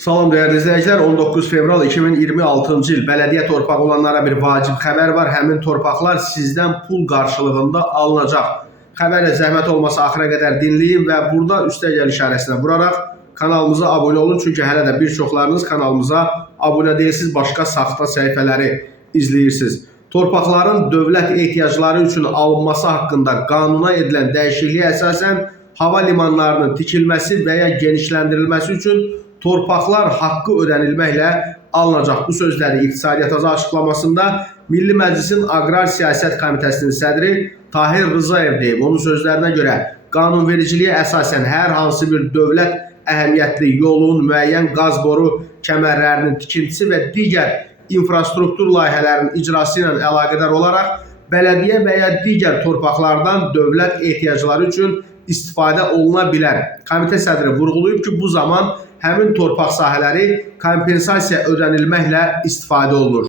Salam değerli izleyiciler, 19 fevral 2026-cı il belediye torpağı olanlara bir vacib xəbər var. Həmin torpaqlar sizden pul qarşılığında alınacaq. Xəbərə zəhmət olmasa axıra qədər dinləyin və burada üstə gəl işarəsinə vuraraq kanalımıza abone olun. Çünki hələ də bir çoxlarınız kanalımıza abone deyilsiniz, başqa saxta səhifələri izləyirsiniz. Torpaqların dövlət ehtiyacları üçün alınması haqqında qanuna edilən dəyişikliyə əsasən hava limanlarının tikilməsi və ya genişləndirilməsi üçün torpaqlar haqqı ödənilməklə alınacaq. Bu sözləri İqtisadiyyat Azı açıqlamasında Milli Məclisin Aqrar Siyasət Komitəsinin sədri Tahir Rızayev deyib. Onun sözlərinə görə qanunvericiliyə əsasən hər hansı bir dövlət əhəmiyyətli yolun, müəyyən qaz boru kəmərlərinin tikintisi və digər infrastruktur layihələrinin icrası ilə əlaqədar olaraq bələdiyyə və ya digər torpaqlardan dövlət ehtiyacları üçün istifadə oluna bilər. Komitə sədri vurğulayıb ki, bu zaman həmin torpaq sahələri kompensasiya ödənilməklə istifadə olunur.